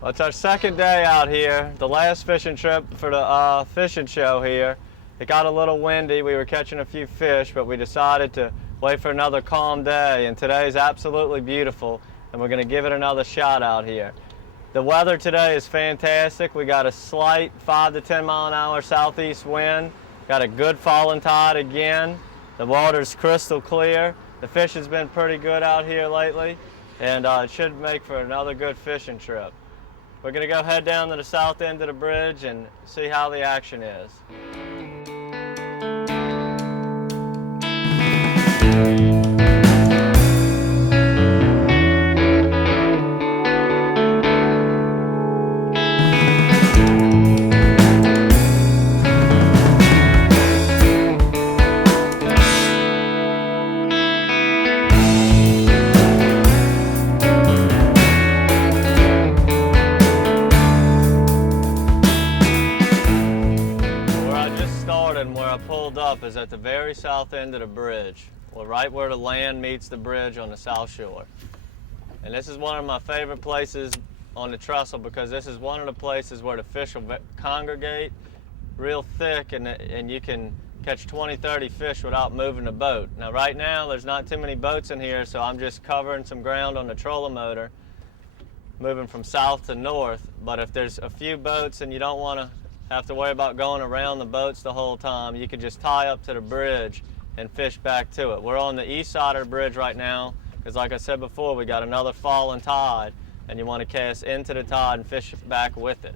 Well, it's our second day out here, the last fishing trip for the fishing show here. It got a little windy, we were catching a few fish, but we decided to wait for another calm day, and today is absolutely beautiful, and we're going to give it another shot out here. The weather today is fantastic. We got a slight 5 to 10 mile an hour southeast wind, got a good falling tide again. The water's crystal clear. The fish has been pretty good out here lately, and it should make for another good fishing trip. We're going to go head down to the south end of the bridge and see how the action is. Up is at the very south end of the bridge, well, right where the land meets the bridge on the south shore. And this is one of my favorite places on the Trestle because this is one of the places where the fish will congregate real thick, and you can catch 20-30 fish without moving the boat. Now right now there's not too many boats in here, so I'm just covering some ground on the trolling motor, moving from south to north. But if there's a few boats and you don't want to have to worry about going around the boats the whole time, you can just tie up to the bridge and fish back to it. We're on the east side of the bridge right now because, like I said before, we got another falling tide, and you want to cast into the tide and fish back with it.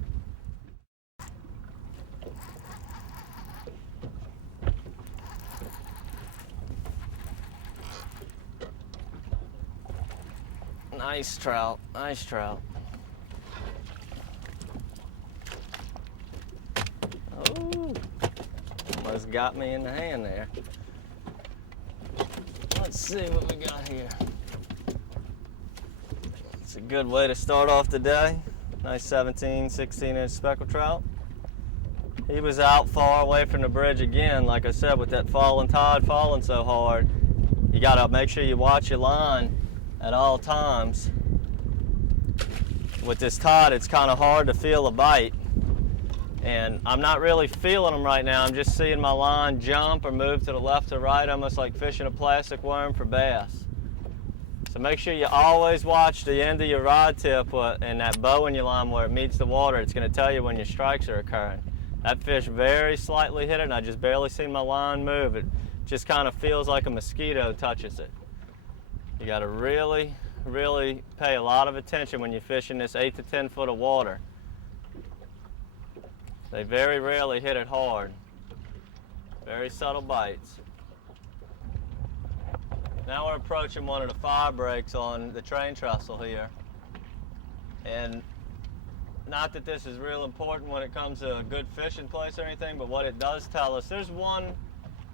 Nice trout, nice trout. Oh, almost got me in the hand there. Let's see what we got here. It's a good way to start off the day. Nice 17, 16-inch speckled trout. He was out far away from the bridge again, like I said, with that falling tide falling so hard. You gotta make sure you watch your line at all times. With this tide, it's kind of hard to feel a bite. And I'm not really feeling them right now. I'm just seeing my line jump or move to the left or right, almost like fishing a plastic worm for bass. So make sure you always watch the end of your rod tip and that bow in your line where it meets the water. It's going to tell you when your strikes are occurring. That fish very slightly hit it, and I just barely seen my line move. It just kind of feels like a mosquito touches it. You got to really, really pay a lot of attention when you're fishing this 8 to 10 foot of water. They very rarely hit it hard. Very subtle bites. Now we're approaching one of the fire breaks on the train trestle here. And not that this is real important when it comes to a good fishing place or anything, but what it does tell us, there's one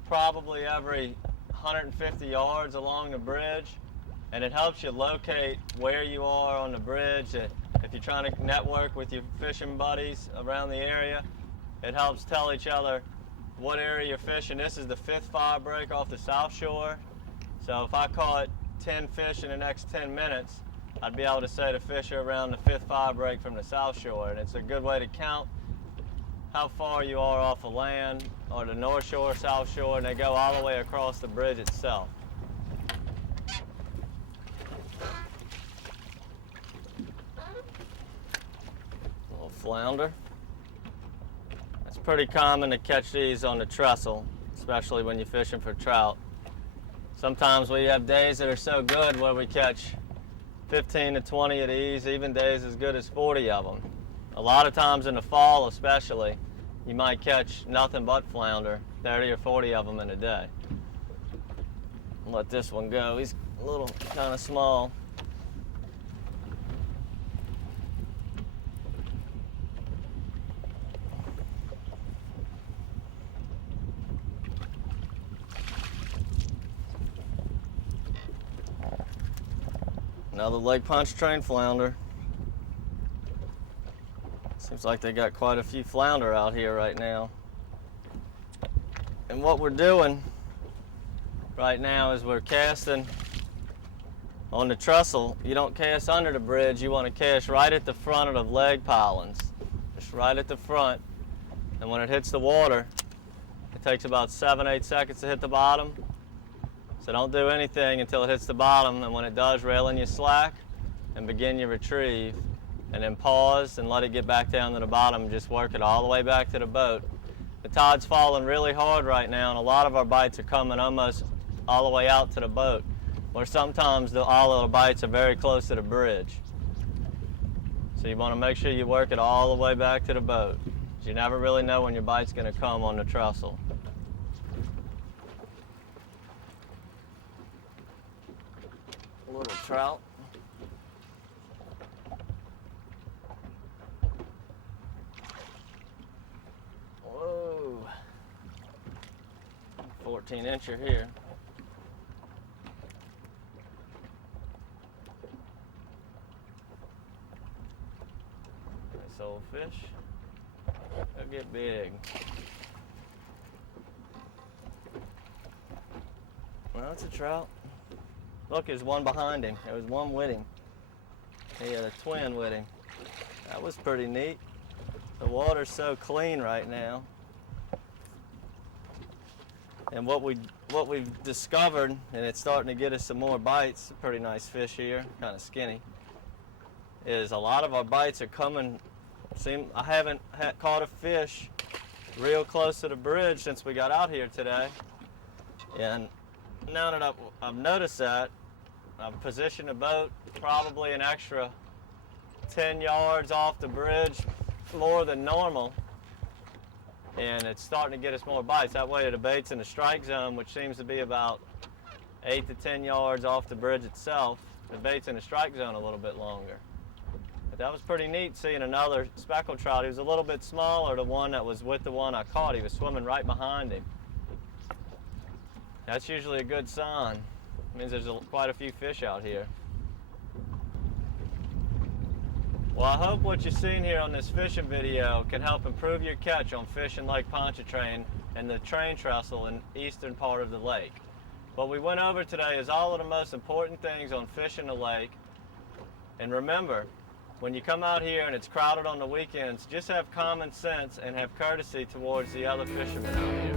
probably every 150 yards along the bridge, and it helps you locate where you are on the bridge. If you're trying to network with your fishing buddies around the area, it helps tell each other what area you're fishing. This is the 5th fire break off the south shore. So if I caught 10 fish in the next 10 minutes, I'd be able to say the fish are around the 5th fire break from the south shore. And it's a good way to count how far you are off of land, or the north shore, south shore, and they go all the way across the bridge itself. Little flounder. It's pretty common to catch these on the trestle, especially when you're fishing for trout. Sometimes we have days that are so good where we catch 15 to 20 of these, even days as good as 40 of them. A lot of times in the fall especially, you might catch nothing but flounder, 30 or 40 of them in a day. I'll let this one go. He's a little kind of small. Another Lake Pontchartrain flounder. Seems like they got quite a few flounder out here right now. And what we're doing right now is we're casting On the trestle, you don't cast under the bridge, you want to cast right at the front of the leg pilings. Just right at the front. And when it hits the water, it takes about 7-8 seconds to hit the bottom. So don't do anything until it hits the bottom, and when it does, rail in your slack and begin your retrieve. And then pause and let it get back down to the bottom and just work it all the way back to the boat. The tide's falling really hard right now, and a lot of our bites are coming almost all the way out to the boat, or sometimes all of the bites are very close to the bridge. So you want to make sure you work it all the way back to the boat. You never really know when your bite's going to come on the trestle. A little trout. Whoa. 14-incher here. Nice old fish. They'll get big. Well, it's a trout. Look, there's one behind him. There was one with him. He had a twin with him. That was pretty neat. The water's so clean right now. And what we've discovered, and it's starting to get us some more bites, a pretty nice fish here, kind of skinny, is a lot of our bites are coming. I haven't caught a fish real close to the bridge since we got out here today. And now that I've noticed that, I've positioned the boat probably an extra 10 yards off the bridge, more than normal. And it's starting to get us more bites. That way the bait's in the strike zone, which seems to be about 8 to 10 yards off the bridge itself. The bait's in the strike zone a little bit longer. But that was pretty neat seeing another speckled trout. He was a little bit smaller, the one that was with the one I caught. He was swimming right behind him. That's usually a good sign. It means there's quite a few fish out here. Well, I hope what you've seen here on this fishing video can help improve your catch on fishing Lake Pontchartrain and the train trestle in the eastern part of the lake. What we went over today is all of the most important things on fishing the lake. And remember, when you come out here and it's crowded on the weekends, just have common sense and have courtesy towards the other fishermen out here.